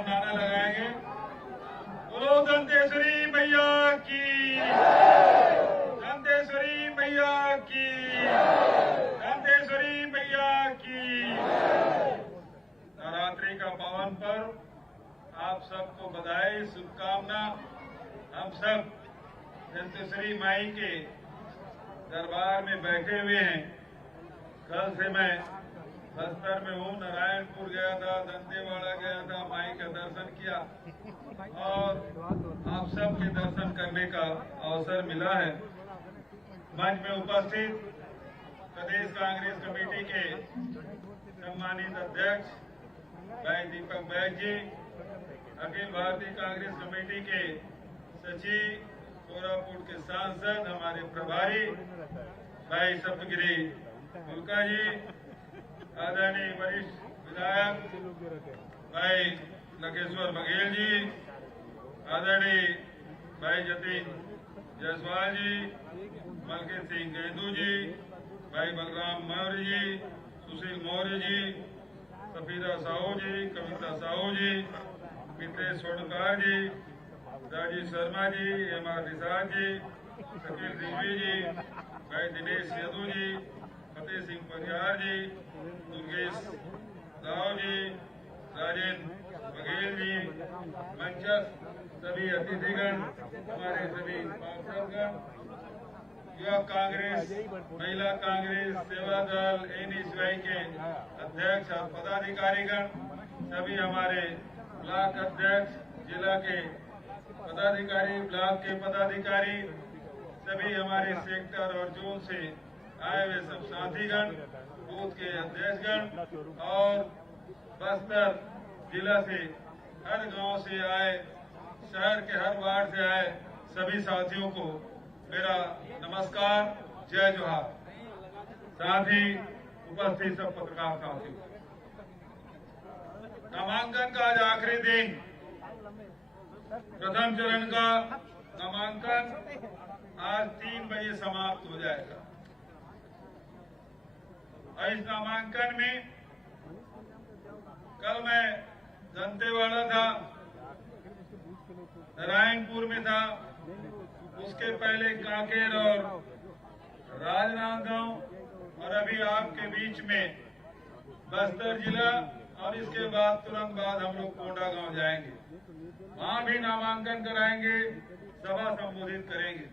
हम नारा लगाएंगे। बोलो दंतेश्वरी मैया की, दंतेश्वरी मैया की, दंतेश्वरी मैया की। नवरात्रि का पावन पर्व, आप सबको बधाई, शुभकामना। हम सब दंतेश्वरी माई के दरबार में बैठे हुए हैं। कल से मैं बस्तर में हूँ, नारायणपुर गया था, दंतेवाड़ा गया था, माई का दर्शन किया और आप सबके दर्शन करने का अवसर मिला है। मंच में उपस्थित प्रदेश कांग्रेस कमेटी के सम्मानित अध्यक्ष भाई दीपक बैग जी, अखिल भारतीय कांग्रेस कमेटी के सचिव, कोरापुट के सांसद, हमारे प्रभारी भाई सप्तगिरी मुल्का जी, आदरणीय वरिष्ठ विधायक भाई लकेश्वर बघेल जी, आदरणीय भाई जतीन जायसवाल जी, मलकित सिंह गेंदू जी, भाई बलराम मौर्य जी, सुशील मौर्य जी, सफीदा साहू जी, कविता साहू जी, मित्रेश स्वर्णकार जी, राजीव शर्मा जी, एम.आर. निषाद जी, शकील रिजवी जी, भाई दिनेश यदू जी, फतेह सिंह परिहार जी, दुर्गेश राव जी, राजेंद्र बघेल जी, मंचस्थ सभी अतिथिगण, हमारे सभी पार्षदगण, युवक कांग्रेस, महिला कांग्रेस, सेवा दल, एनएसयूआई के अध्यक्ष और पदाधिकारीगण, सभी हमारे ब्लॉक अध्यक्ष, जिला के पदाधिकारी, ब्लॉक के पदाधिकारी, सभी हमारे सेक्टर और जोन से आए हुए सब साथीगण, बूथ के अध्यक्षगण और बस्तर जिला से हर गांव से आए, शहर के हर वार्ड से आए सभी साथियों को मेरा नमस्कार, जय जोहार। साथ ही उपस्थित सब पत्रकार साथियों, नामांकन का आज आखिरी दिन, प्रथम चरण का नामांकन आज 3 बजे समाप्त हो जाएगा। और इस नामांकन में कल मैं दंतेवाड़ा था, नारायणपुर में था, उसके पहले कांकेर और राजनांदगांव और अभी आपके बीच में बस्तर जिला और इसके बाद तुरंत बाद हम लोग कोंडा गांव जाएंगे, वहां भी नामांकन कराएंगे, सभा संबोधित करेंगे।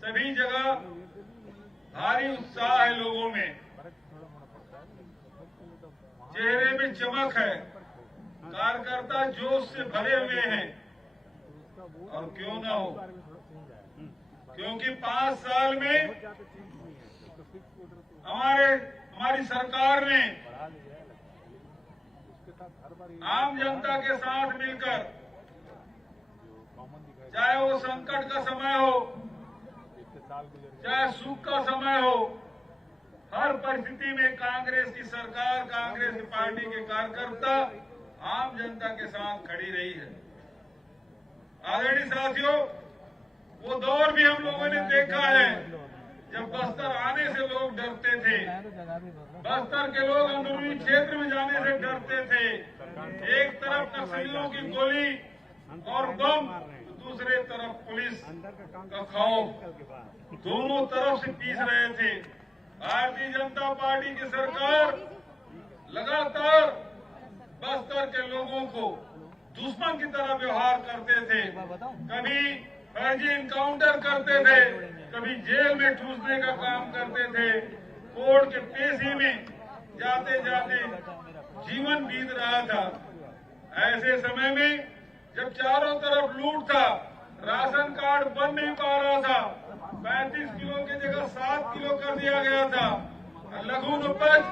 सभी जगह भारी उत्साह है लोगों में, चेहरे में चमक है, कार्यकर्ता जोश से भरे हुए हैं। और क्यों ना हो, क्योंकि 5 साल में हमारी सरकार ने आम जनता के साथ मिलकर, चाहे वो संकट का समय हो, चाहे सुख का समय हो, हर परिस्थिति में कांग्रेस की सरकार, कांग्रेस की पार्टी के कार्यकर्ता आम जनता के साथ खड़ी रही है। आदरणीय साथियों, वो दौर भी हम लोगों ने देखा है जब बस्तर आने से लोग डरते थे, बस्तर के लोग अंदरूनी क्षेत्र में जाने से डरते थे। एक तरफ नक्सलियों की गोली और बम, दूसरे तरफ पुलिस का खौफ, दोनों तरफ से पीस रहे थे। भारतीय जनता पार्टी की सरकार लगातार बस्तर के लोगों को दुश्मन की तरह व्यवहार करते थे, कभी फर्जी इनकाउंटर करते थे, कभी जेल में ठूसने का काम करते थे, कोर्ट के पेशी में जाते जाते जीवन बीत रहा था। ऐसे समय में जब चारों तरफ लूट था, राशन कार्ड बन नहीं पा रहा था, 35 किलो की जगह 7 किलो कर दिया गया था, लघु उपज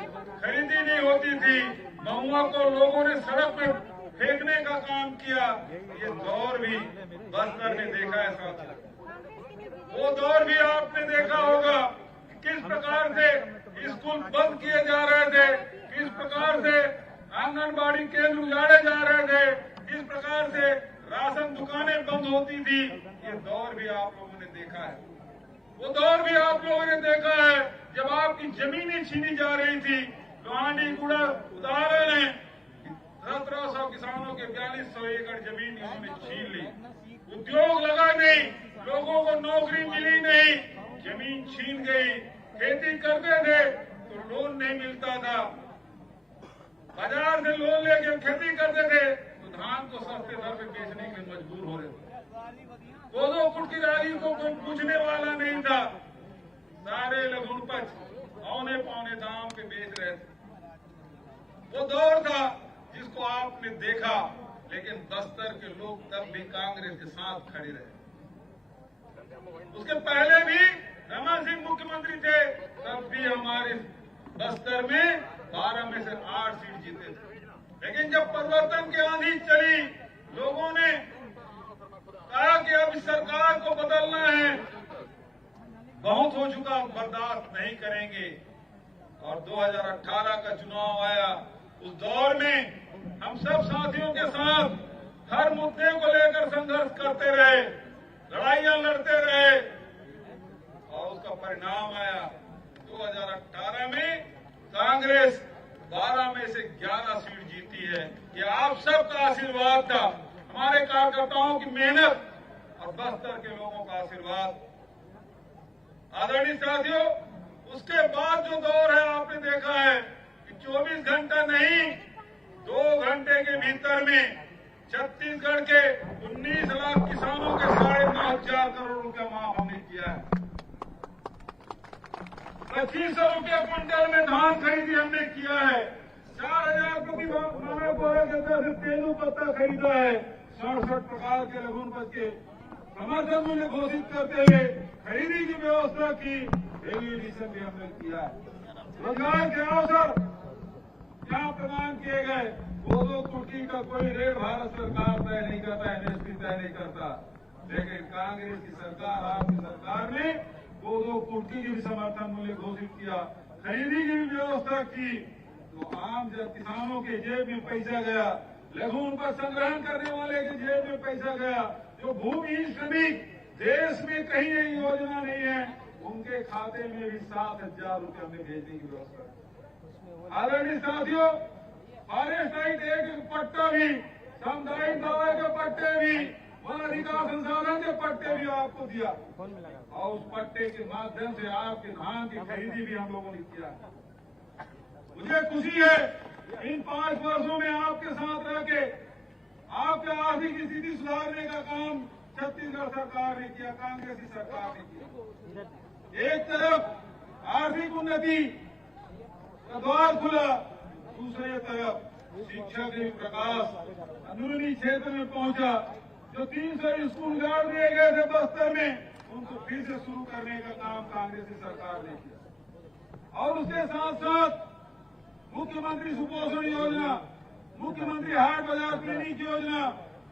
खरीदी नहीं होती थी, महुआ को लोगों ने सड़क पे फेंकने का काम किया। ये दौर भी बस्तर ने देखा है साथियों। वो दौर भी आपने देखा होगा कि किस प्रकार से स्कूल बंद किए जा रहे थे, किस प्रकार से आंगनबाड़ी केंद्र उजाड़े जा रहे थे, किस प्रकार से राशन दुकानें बंद होती थी। ये दौर भी आप लोगों ने देखा है। वो दौर भी आप लोगों ने देखा है जब आपकी जमीनें छीनी जा रही थी। लोहांडी गुड़ा उदाहरण है, 1700 किसानों के 4200 एकड़ जमीन इन्होंने छीन ली। उद्योग लगा नहीं, लोगों को नौकरी मिली नहीं, जमीन छीन गई। खेती करते थे तो लोन नहीं मिलता था, बाजार से लोन लेके खेती करते थे तो धान को सस्ते दर पे बेचने के लिए मजबूर हो रहे थे। कोदो कुटकी रागी को कोई पूछने वाला नहीं था, सारे लघुपज औने पौने दाम पे बेच रहे थे। वो दौर था जिसको आपने देखा, लेकिन बस्तर के लोग तब भी कांग्रेस के साथ खड़े रहे। उसके पहले भी रमन सिंह मुख्यमंत्री थे, तब भी हमारे बस्तर में 12 में से 8 सीट जीते थे। लेकिन जब परिवर्तन की आंधी चली, लोगों ने कहा कि अब इस सरकार को बदलना है, बहुत हो चुका, बर्दाश्त नहीं करेंगे। और 2018 का चुनाव आया। उस दौर में हम सब साथियों के साथ हर मुद्दे को लेकर संघर्ष करते रहे, लड़ाइयां लड़ते रहे और उसका परिणाम आया। 2018 में कांग्रेस 12 में से 11 सीट जीती है। ये आप सबका आशीर्वाद था, हमारे कार्यकर्ताओं की मेहनत और बस्तर के लोगों का आशीर्वाद। आदरणीय साथियों, उसके बाद जो दौर है आपने देखा है कि 24 घंटा नहीं, 2 घंटे के भीतर में छत्तीसगढ़ के 19 लाख किसानों के 9.5 करोड़ रुपया माफ हमने किया है। 2500 रुपया क्विंटल में धान खरीदी हमने किया है। 4000 प्रति मानव बोरे के दर से तेलू पत्ता खरीदा है। 67 प्रकार के लघुपज के समर्थन मूल्य घोषित करते हुए खरीदी की व्यवस्था की, रेलवे एडिशन भी हमने किया है। रोजगार के अवसर क्या प्रदान किए गए। कोदो कुटकी का कोई रेट भारत सरकार तय नहीं करता, एमएसपी तय नहीं करता, लेकिन कांग्रेस की सरकार, आपकी सरकार ने कोदो कुटकी की भी समर्थन मूल्य घोषित किया, खरीदी की भी व्यवस्था की। तो आम जब किसानों के जेब में पैसा गया, लघु पर संग्रहण करने वाले के जेब में पैसा गया, जो भूमिहीन श्रमिक देश में कहीं ये योजना नहीं है, उनके खाते में भी 7,000 रुपये हमने भेजने की व्यवस्था। आदरणीय साथियों, फॉरेस्ट राइट एक पट्टा भी, सामुदायिक दावे के पट्टे भी, वन अधिकार संसाधन के पट्टे भी आपको दिया और उस पट्टे के माध्यम से आपके धान की खरीदी भी हम लोगों ने किया। मुझे खुशी है इन 5 वर्षों में आपके साथ रह के आपके आर्थिक स्थिति सुधारने का काम छत्तीसगढ़ सरकार ने किया, कांग्रेस की सरकार ने किया। एक तरफ आर्थिक उन्नति का द्वार खुला, दूसरे तरफ शिक्षा के प्रकाश अंदरूनी क्षेत्र में पहुंचा। जो 300 स्कूल गाड़ दिए गए थे बस्तर में, उनको फिर से शुरू करने का काम कांग्रेस की सरकार ने किया। और उसके साथ साथ मुख्यमंत्री सुपोषण योजना, मुख्यमंत्री हाट बाजार क्लिनिक योजना,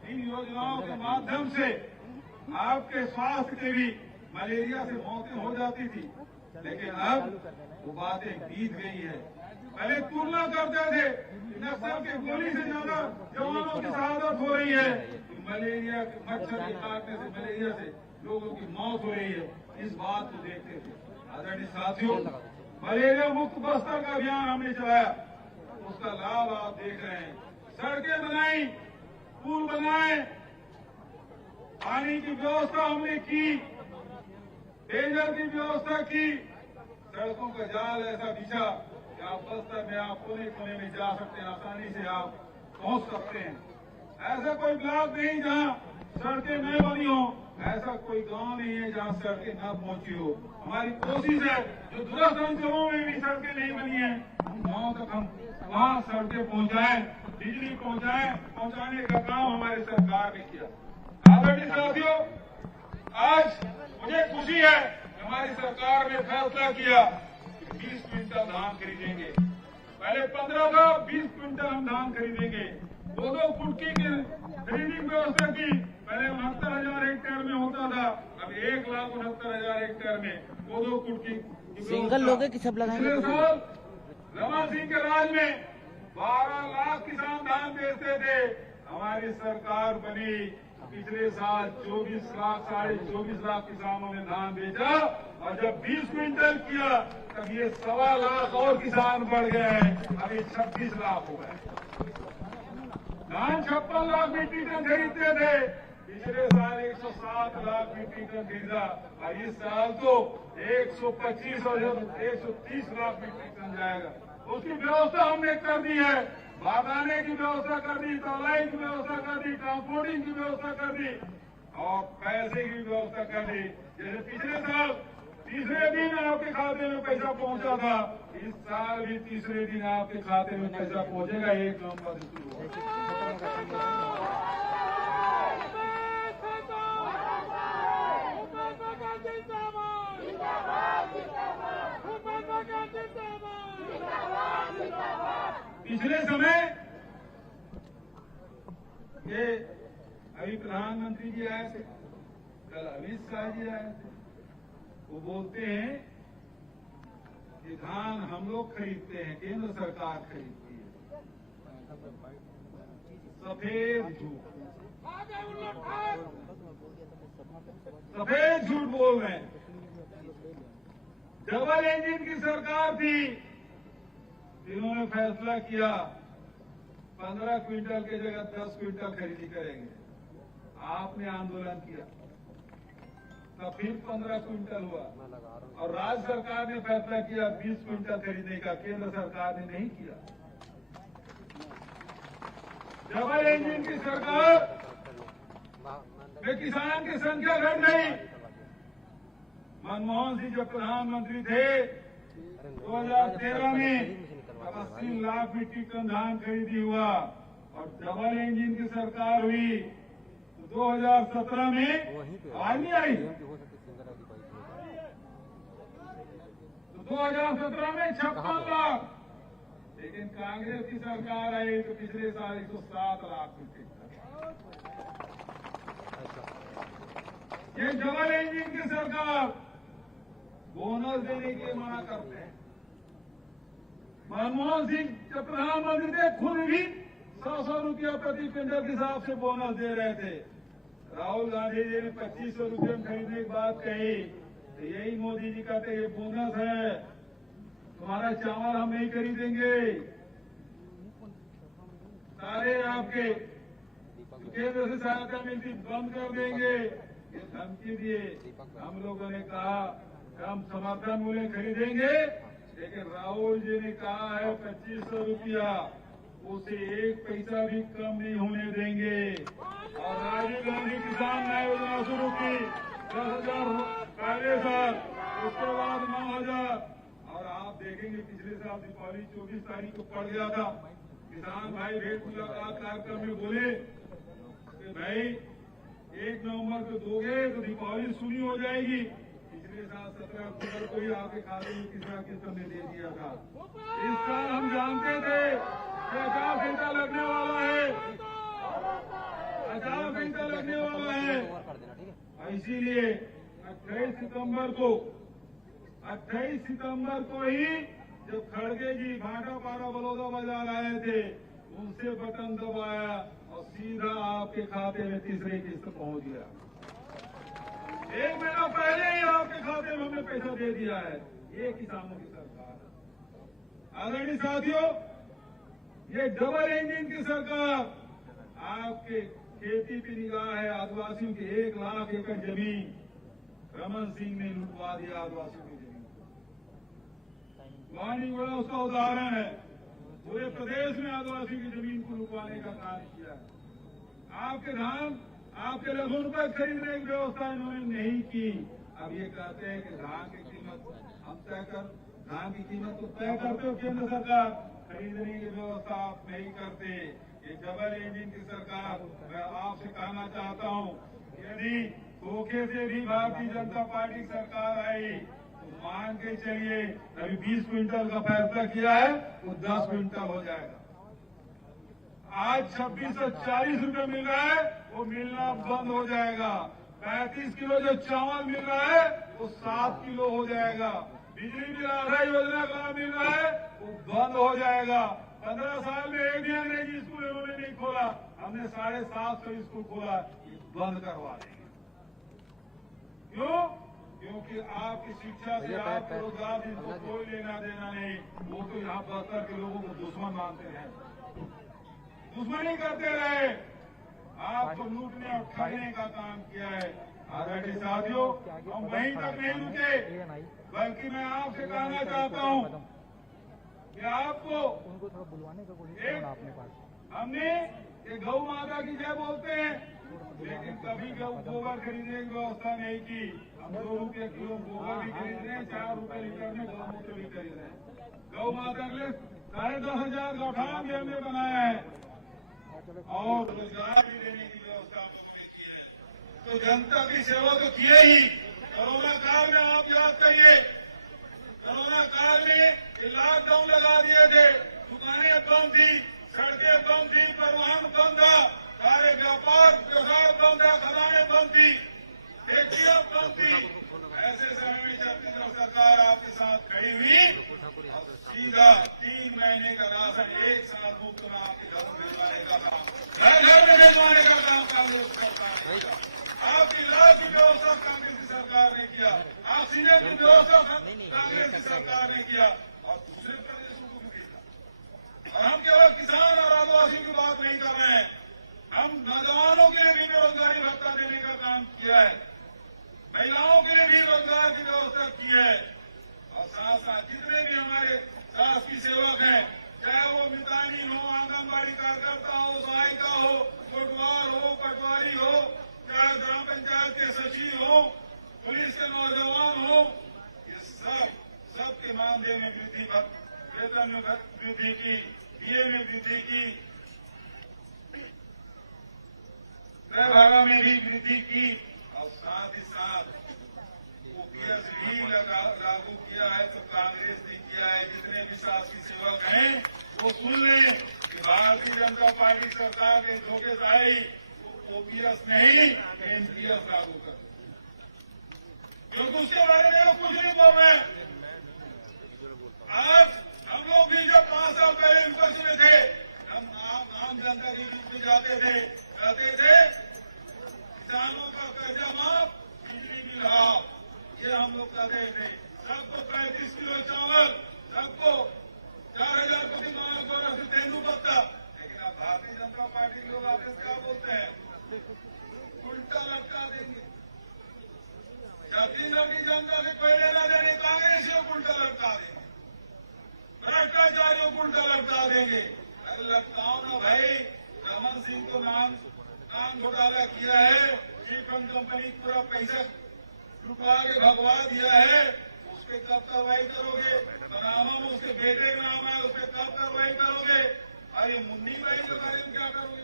इन योजनाओं के माध्यम से आपके स्वास्थ्य के भी मलेरिया से मौतें हो जाती थी, लेकिन अब वो बातें बीत गई है। पहले तुलना करते थे, नक्सल के गोली से ज्यादा जवानों की शहादत हो रही है, मलेरिया के मच्छर के काटने से, मलेरिया से लोगों की मौत हो रही है। इस बात को देखते थे। आदरणीय साथियों, मलेरिया मुक्त बस्तर का अभियान हमने चलाया, उसका लाभ आप देख रहे हैं। सड़कें बनाई, पुल बनाए, पानी की व्यवस्था हमने की, पेयजल की व्यवस्था की, सड़कों का जाल ऐसा बिछा कि आप बस्तर में आप कोने कोने में जा सकते हैं, आसानी से आप पहुंच सकते हैं। ऐसा कोई ब्लॉक नहीं जहां सड़कें न बनी हो, ऐसा कोई गांव नहीं है जहां सड़कें न पहुंची हो। हमारी कोशिश है जो दूरस्थ अंचलों में भी सड़कें नहीं बनी है, उन गांव तक हम वहां सड़कें पहुंचाएं, बिजली पहुंचाने का काम हमारी सरकार ने किया। आदरणीय साथियों, आज मुझे खुशी है कि हमारी सरकार ने फैसला किया कि 20 क्विंटल धान खरीदेंगे। पहले 15 था, 20 क्विंटल हम धान खरीदेंगे। कोदो कुटकी की खरीदी व्यवस्था की, पहले 69,000 हेक्टेयर में होता था, अब 1,69,000 हेक्टेयर में कोदो कुटकी सिंगल लोगे कि सब लगाएंगे? रमन सिंह के राज में 12 लाख किसान धान बेचते थे। हमारी सरकार बनी, पिछले साल 24 लाख, 24.5 लाख किसानों ने धान बेचा और जब 20 क्विंटल किया तब ये 1.25 लाख और किसान बढ़ गए हैं, अभी 26 लाख हो गए। धान 56 लाख मीट्रिक टन खरीदते थे, पिछले साल 107 लाख मीट्रिक टन खरीदा और इस साल तो 125 और 130 लाख मीट्रिक टन जाएगा। उसकी व्यवस्था हमने कर दी है, बारदाने की व्यवस्था कर दी, तौलाई की व्यवस्था कर दी, ट्रांसपोर्टिंग की व्यवस्था कर दी और पैसे की व्यवस्था कर दी। जैसे पिछले साल तीसरे दिन आपके खाते में पैसा पहुंचा था, इस साल भी तीसरे दिन आपके खाते में पैसा पहुंचेगा 1 नवंबर से शुरू होगा। पिछले समय ये अभी प्रधानमंत्री जी आए थे, कल अमित शाह जी आए थे, वो बोलते हैं कि धान हम लोग खरीदते हैं, केंद्र सरकार खरीदती है। सफेद झूठ, सफेद झूठ बोल रहे हैं। डबल इंजन की सरकार थी, इन्होंने फैसला किया 15 क्विंटल के जगह 10 क्विंटल खरीदी करेंगे। आपने आंदोलन किया, तब फिर 15 क्विंटल हुआ और राज्य सरकार ने फैसला किया 20 क्विंटल खरीदने का, केंद्र सरकार ने नहीं किया। डबल इंजन की सरकार में किसान की संख्या घट गई। मनमोहन सिंह जब प्रधानमंत्री थे 2013 में 80 लाख मीट्रिक टन धान खरीदी हुआ और डबल इंजन की सरकार हुई तो 2017 में आवाज नहीं आई, तो 2017 में 56 लाख, लेकिन कांग्रेस की सरकार आई तो पिछले साल 107 लाख मीट्रिक टन। ये डबल इंजन की सरकार बोनस देने के लिए मना करते हैं। मनमोहन सिंह जब प्रधानमंत्री थे खुद भी 100 रुपया प्रति क्विंटल के हिसाब से बोनस दे रहे थे। राहुल गांधी जी ने 2500 रुपये में खरीदने की बात कही तो यही मोदी जी कहते ये बोनस है, तुम्हारा चावल हम नहीं खरीदेंगे, सारे आपके केंद्र से सहायता मिलती बंद कर देंगे, ये धमकी दिए। हम लोगों ने कहा हम समर्थन मूल्य खरीदेंगे, लेकिन राहुल जी ने कहा है 2500 रुपया, उसे 1 पैसा भी कम नहीं होने देंगे। और राजीव गांधी किसान न्याय योजना शुरू की 10,000 पहले साल, उसके बाद 9,000 और आप देखेंगे पिछले साल दीपावली 24 तारीख को पड़ गया था। किसान भाई भेंट मुलाकात कार्यक्रम में बोले कि भाई 1 नवंबर को दोगे तो दीपावली शुरू हो जाएगी। पिछले साल 17 अक्टूबर को ही आपके खाते में किसी किस्म ने दे दिया था। इस साल हम जानते थे कि आचार संहिता लगने वाला है, आचार संहिता लगने वाला है, इसीलिए 28 सितंबर को ही जब खड़गे जी भाटा पारा बलौदा बजा रहे थे, उनसे बटन दबाया और सीधा आपके खाते में तीसरी किस्त पहुंच गया। 1 महीना पहले ही आपके खाते में हमने पैसा दे दिया है। ये किसानों की सरकार है। आदरणीय साथियों, ये डबल इंजन की सरकार आपके खेती की निगाह है। आदिवासियों की 1 लाख एकड़ जमीन रमन सिंह ने लुटवा दिया। आदिवासियों की जमीन वाणीगुड़ा उसका उदाहरण है। पूरे प्रदेश में आदिवासियों की जमीन को लुटवाने का कार्य किया है। आपके धान आपके लघुन पर खरीदने की व्यवस्था इन्होंने नहीं की। अब ये कहते हैं कि धान की कीमत हम तय कर, धान की कीमत तो तय करते हो केंद्र सरकार, खरीदने की व्यवस्था आप नहीं करते। ये डबल इंजन की सरकार, मैं आपसे कहना चाहता हूँ, यदि धोखे से भी भारतीय जनता पार्टी की सरकार आई तो मान के चलिए अभी 20 क्विंटल का फैसला किया है वो 10 क्विंटल हो जाएगा। आज 2640 रुपये मिल रहा है वो मिलना बंद हो जाएगा। 35 किलो जो चावल मिल रहा है वो 7 किलो हो जाएगा। बिजली बिल आधार योजना का मिल रहा है वो बंद हो जाएगा। 15 साल में एक भी अंग्रेजी स्कूल इन्होंने नहीं खोला, हमने 750 स्कूल खोला, बंद करवा देंगे। क्यों? क्योंकि आपकी शिक्षा से आपके रोजगार से इनको कोई लेना देना नहीं। वो तो यहाँ बस्तर के लोगों को दुश्मन मानते हैं। दुश्मनी करते रहे, आपको लूटने और ठगने का काम किया है। आदरणीय साथियों, हम वहीं तक नहीं रुके, बल्कि मैं आपसे कहना चाहता हूं कि आपको उनको थोड़ा बुलवाने का कोशिश करना अपने पास। हमने ये गौ माता की जय बोलते हैं, लेकिन कभी गोबर खरीदने की व्यवस्था नहीं की। हम 2 रुपये किलो गोबर भी खरीद रहे हैं, 4 रुपये लीटर में गौमूत्र भी खरीद रहे हैं। गौ माता के लिए 10,500 गौठान भी हमने बनाया है और रोजगार भी देने की व्यवस्था हमने की है। तो जनता की सेवा तो किए ही। कोरोना काल में आप याद करिए, कोरोना काल में लॉकडाउन लगा दिए थे, दुकानें बंद थी, सड़कें बंद थी, परिवहन बंद था, सारे व्यापार व्यवसाय बंद था, खदानें बंद थी, फैक्ट्रियां बंद थी। ऐसे समय में छत्तीसगढ़ सरकार आपके साथ खड़ी हुई और सीधा 3 महीने का राशन एक साल मुफ्त में आपके घर में भिजवाने का काम, घर में भिजवाने का काम कांग्रेस सरकार ने किया। आपकी इलाज की व्यवस्था कांग्रेस की सरकार ने किया, ऑक्सीजन की व्यवस्था कांग्रेस की सरकार ने किया और दूसरे प्रदेशों को भी किया। और हम केवल किसान और आदिवासी की बात नहीं कर रहे हैं, हम नौजवानों के लिए भी बेरोजगारी भत्ता देने का काम किया है, महिलाओं के लिए भी रोजगार की व्यवस्था की है और साथ साथ जितने भी हमारे शासकीय सेवक हैं, चाहे वो मितानी हो, आंगनबाड़ी कार्यकर्ता हो, सहायिका हो, कोटवार हो, पटवारी हो, चाहे ग्राम पंचायत के सचिव हो, पुलिस के नौजवान हो, ये सबके मानदेय में वृद्धि, वेतन में वृद्धि की, डीए में वृद्धि की, क्रय में भी वृद्धि की और साथ ही साथ ओपीएस भी लागू किया है। तो कांग्रेस ने किया है। जितने भी शासकीय सेवक हैं वो सुन लें कि भारतीय जनता पार्टी सरकार ने धोखे से आई ओपीएस नहीं एनपीएस लागू कर, क्योंकि उसके बारे में कुछ नहीं बोल रहे हैं। आज हम लोग भी जब 5 साल पहले विपक्ष में थे, हम आम जनता के बीच में जाते थे, कहते थे किसानों का कर्जा माफ, बिजली बिल हाफ, ये हम लोग कहते थे। सबको 35 किलो चावल, सबको 4,000 प्रति माह बोनस तेंदू पत्ता। लेकिन अब भारतीय जनता पार्टी के लोग आपसे क्या बोलते हैं? उल्टा लटका देंगे। छत्तीसगढ़ की जनता से कोई लेना देने कांग्रेस को उल्टा लटका देंगे, भ्रष्टाचारियों को उल्टा लटका देंगे। अरे लटकाओ ना भाई। रमन सिंह को नाम घोटाला किया है, चिट फंड कंपनी पूरा पैसा रुकवा के भगवा दिया है, उस पर कब कार्रवाई करोगे? बनामा में उसके बेटे का नाम है, उस पर कब कार्रवाई करोगे? अरे मुन्नी भाई के बारे में क्या करोगे?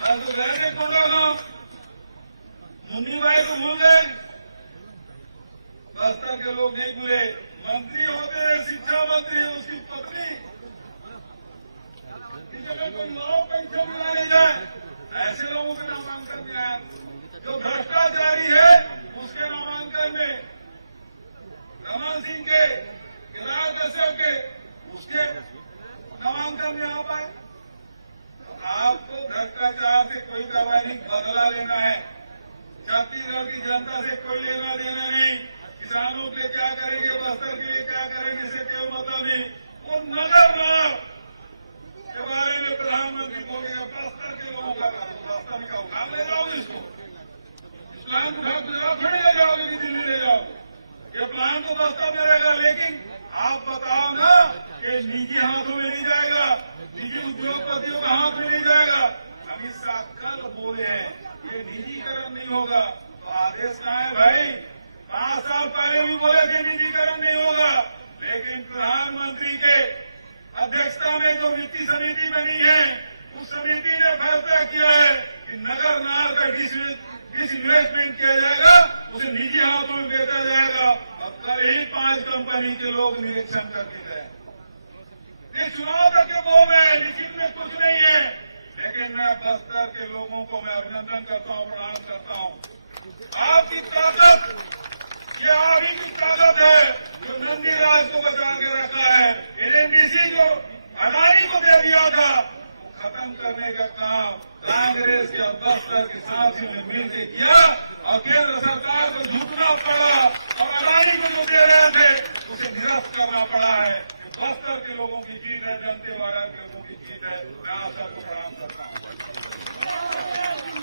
मैं तो घर के बोल रहा हूं, मुन्नी भाई को भूल गए, बस्तर के लोग नहीं भूले। मंत्री होते हैं, शिक्षा मंत्री, उसकी पत्नी इस जगह कोई लाभ पेंशन दिलाने जाए, ऐसे लोगों के नामांकन में आए। जो भ्रष्टाचारी है उसके नामांकन में, रमन सिंह के, गिरिराज कश्यप के, उसके नामांकन में आ पाए। तो आपको भ्रष्टाचार से कोई कार्रवाई नहीं, बदला लेना है। छत्तीसगढ़ की जनता से कोई लेना देना नहीं। किसानों के लिए क्या करेंगे, बस्तर के लिए क्या करेंगे, इससे कोई मतलब नहीं। वो बंद करने का काम कांग्रेस के और बस्तर के साथियों ने मिलकर किया और केंद्र सरकार को झुकना पड़ा और अडानी को जो दे रहे थे उसे निरस्त करना पड़ा है। बस्तर के लोगों की जीत है, दंतेवाड़ा के लोगों की जीत है। मैं आप सबको प्रणाम करता हूं।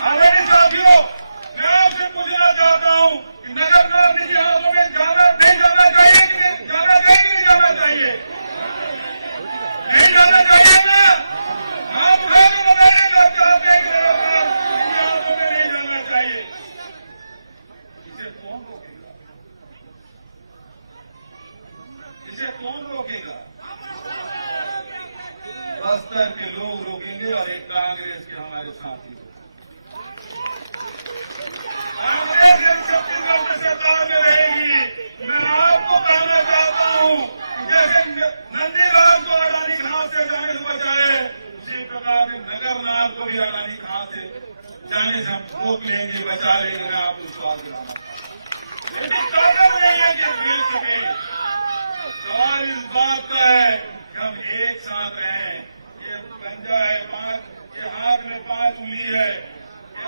आदरणीय साथियों, मैं आपसे पूछना चाहता हूं कि नगर निजी हाथों में जाना नहीं जाना चाहिए कि नहीं जाना चाहिए कि नहीं जाना चाहिए? नहीं जाना चाहिए ना? आप उठा के बताइएगा क्या कहेंगे? नगर निजी हाथों में नहीं जाना चाहिए। इसे कौन रोकेगा? इसे कौन रोकेगा? बस्तर के लोग रोकेंगे और एक कांग्रेस के हमारे साथी। कांग्रेस यदि छत्तीसगढ़ में सरकार में रहेगी, मैं आपको कहना चाहता हूं कि जैसे नंदीलाल को अडानी घास से जाने से बचाए, उसी प्रकार के नगरनाथ को भी अडानी घास से जाने से हम रोक लेंगे, बचा लेंगे। मैं आपको विश्वास दिलाना लेकिन ताकत नहीं है कि मिल सके। सवाल इस बात का है कि हम एक साथ रहें। ये पंजा है, ये हाथ में 5 उंगली है।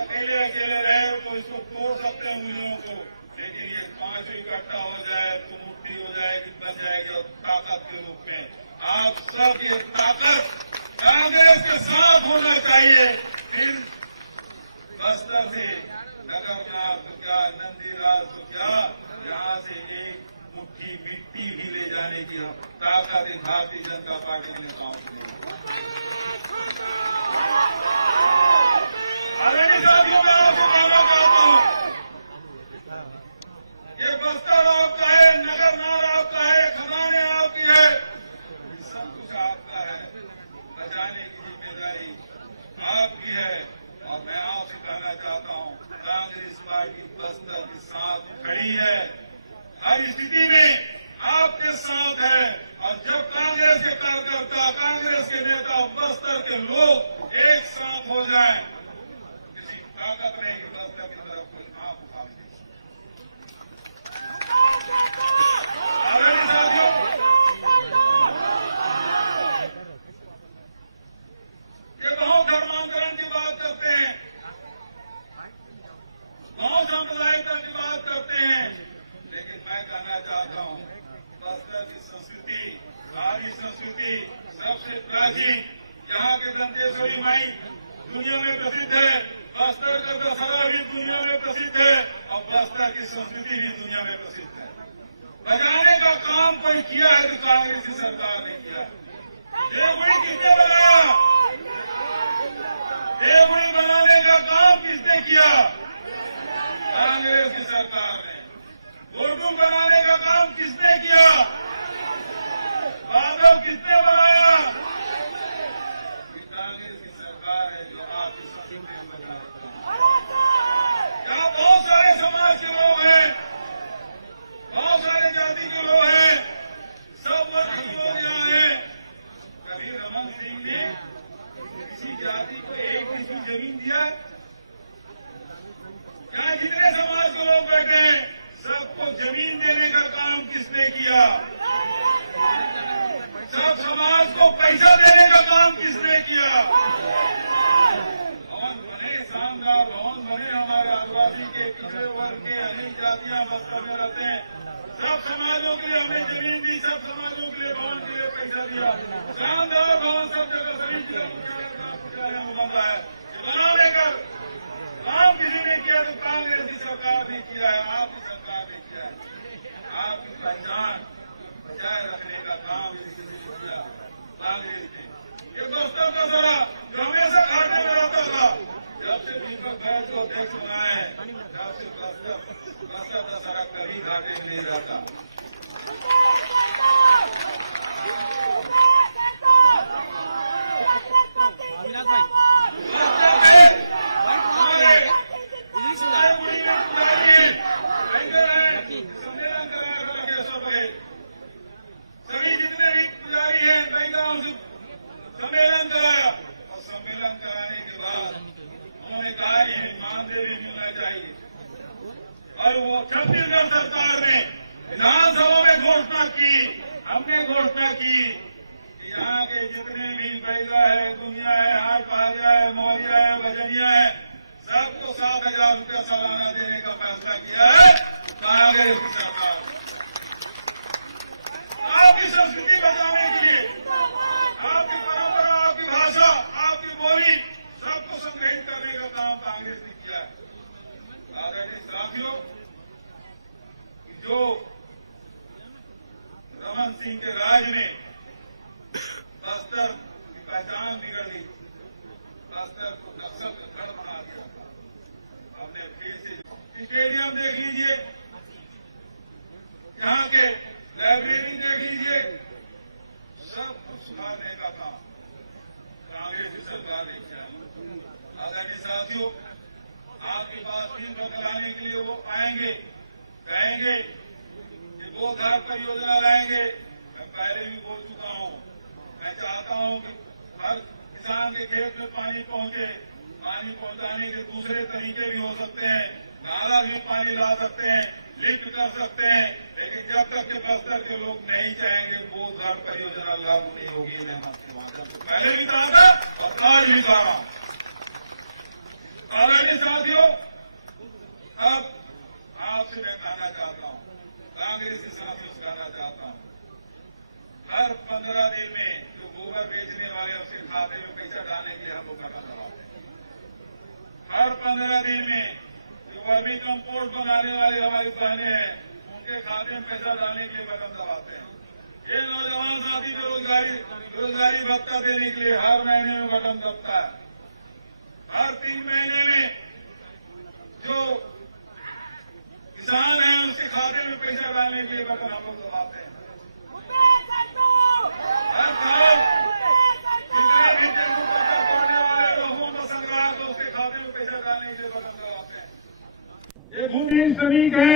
अकेले अकेले रहे तो इसको तोड़ सकते हैं उंगलियों को, लेकिन ये 5 इकट्ठा हो जाए तो मुट्ठी हो जाएगी, बन जाएगी और ताकत के रूप में। आप सब ये ताकत कांग्रेस के साथ होना चाहिए। फिर बस्तर से नगरनाथ तो क्या, नंदीलाल तो क्या, यहाँ से एक मुट्ठी मिट्टी भी ले जाने की ताकत भारतीय जनता पार्टी ने पहुंच ली। आदरणीय साथियों, मैं आपको कहना चाहता हूं, ये बस्तर आपका है, नगरनाथ आपका है, खजाने आपकी है, सब कुछ आपका है। बचाने की जिम्मेदारी आपकी है। और मैं आपसे कहना चाहता हूं, कांग्रेस पार्टी बस्तर के साथ खड़ी है, हर स्थिति में आपके साथ है। और जब कांग्रेस के कार्यकर्ता, कांग्रेस के नेता, बस्तर के लोग एक साथ हो जाएं, ताकत रहेगी बस्तर की तरफ कोई आंख उठा नहीं। आदरणीय साथियों, ये गांव धर्मांतरण की बात करते हैं, गांव सांप्रदायिकता की बात करते हैं, लेकिन मैं कहना चाहता हूं बस्तर की संस्कृति, हमारी संस्कृति सबसे प्राचीन, यहाँ के दंतेश्वरी माई दुनिया में प्रसिद्ध है, बस्तर का दशहरा भी दुनिया में प्रसिद्ध है और बस्तर की संस्कृति भी दुनिया में प्रसिद्ध है। बचाने का काम कोई किया है तो कांग्रेस की सरकार ने किया। देवगुड़ी किसने बनाया? देवगुड़ी बनाने का काम किसने किया? कांग्रेस की सरकार ने। गोरडुम बनाने का काम किसने किया? बादल किसने बनाया? कांग्रेस की सरकार है जो आपकी संस्कृति में बना। यहाँ बहुत सारे समाज के लोग हैं, बहुत सारे जाति के लोग हैं, सब वर्ग के लोग यहाँ हैं। कभी रमन सिंह ने किसी जाति को एक किसी जमीन दिया? यहाँ जितने समाज के लोग बैठे हैं सबको जमीन देने का काम किसने किया? सब समाज को पैसा देने का काम किसने किया? भवन बने, शानदार भवन बने, हमारे आदिवासी के, पिछड़े वर्ग के अनेक जातियां बस्तर में रहते हैं, सब समाजों के लिए हमने जमीन दी, सब समाजों के लिए भवन के लिए पैसा दिया, शानदार भवन सब जगह सभी को बन रहा है। बनाने का काम किसी ने किया तो कांग्रेस की सरकार ने किया है, आपकी सरकार ने किया है। आपकी पहचान बचाए रखने का काम किसी ने किया, कांग्रेस ने। ये बस्तर पहचान बिगड़ गई, बस्तर को नक्सल का गढ़ बना दिया था। हमने फिर से स्टेडियम देख लीजिए, यहाँ के लाइब्रेरी देख लीजिए, सब कुछ सुधारने का काम कांग्रेस की सरकार ने किया। आदरणीय साथियों, आपके पास टीम बदलाने के लिए वो आएंगे, कहेंगे कि गोधार परियोजना लाएंगे। मैं पहले भी बोल चुका हूं, मैं चाहता हूं कि हर किसान के खेत में पानी पहुंचे। पानी पहुंचाने के दूसरे तरीके भी हो सकते हैं, नाला भी पानी ला सकते हैं, लिफ्ट कर सकते हैं, लेकिन जब तक के बस्तर के लोग नहीं चाहेंगे गोधार परियोजना लागू नहीं होगी। मैं आपके माध्यम से पहले भी कहा था और आज भी कहा रहा हूं। आदरणीय साथियों, अब आपसे मैं कहना चाहता हूं, कांग्रेस के साथियों से कहना चाहता हूं, हर 15 दिन में जो गोबर बेचने वाले उसके खाते में पैसा डालने के लिए हम लोग बटन दबाते हैं। हर 15 दिन में जो वर्मी कंपोस्ट बनाने वाले हमारी बहनें हैं, उनके खाते में पैसा डालने के लिए बटन दबाते हैं। ये नौजवान साथी बेरोजगारी भत्ता देने के लिए हर महीने में बटन दबता है। हर 3 महीने में जो किसान है उसके खाते में पैसा डालने के लिए बटन हम लोग दबाते हैं। हर साल जितने भी तेंदुआ तोड़ने वाले लोगों को संग्रह तो उसके खाते में पैसा डालने के लिए बटन दबाते हैं। ये भूमिहीन श्रमिक है,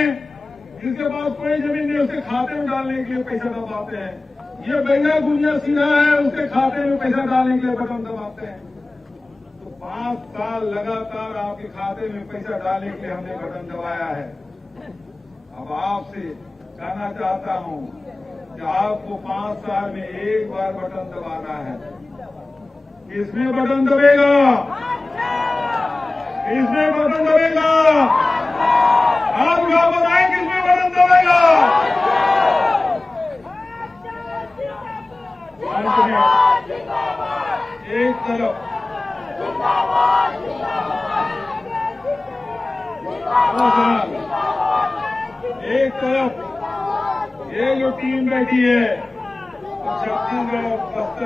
जिसके पास कोई जमीन नहीं, उसके खाते में डालने के लिए पैसा दबाते हैं। ये बैगा गुंजा सीधा है, उसके खाते में पैसा डालने के लिए बटन दबाते हैं। 5 साल लगातार आपके खाते में पैसा डालने के लिए हमने बटन दबाया है। अब आपसे कहना चाहता हूं कि आपको 5 साल में एक बार बटन दबाना है। किसमें बटन दबेगा? किसमें बटन दबेगा? आप लोग बताएं किसमें बटन दबेगा? अंत में एक तरफ एक तरफ ये जो टीम बैठी है छत्तीसगढ़ और बस्तर